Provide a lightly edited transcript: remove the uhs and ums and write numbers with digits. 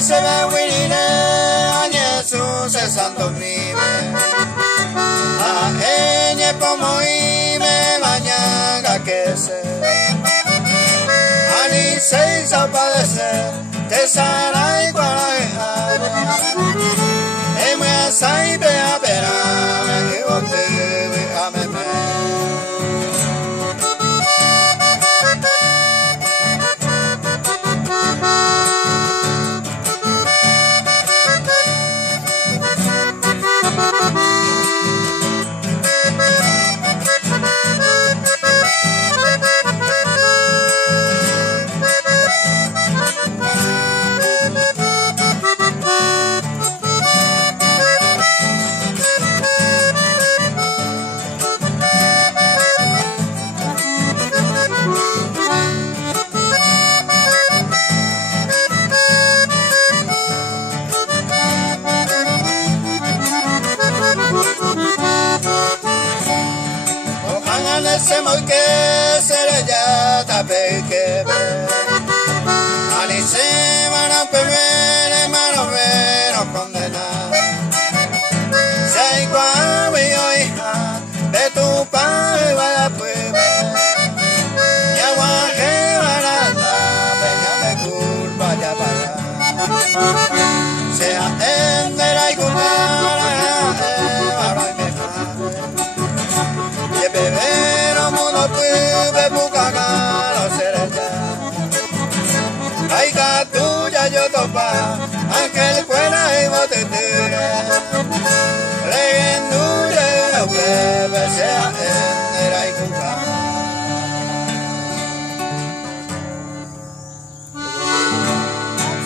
se ve winine a Jesús es santo mime a ella como y me mañana que se ani se desaparece te sana y cuaraja e me sai be a pera me bote a me se moque será ya tape que ve ani se van a pedir mano menos condenar si hay cual hija de tu padre vaya pues y agua que van a andar peña de culpa ya pagar sea entera y culpar y beber no pude buscar a los seres ya. Ay, tuya yo topa, ángel fuera y botetera. Leyendo no bebe sea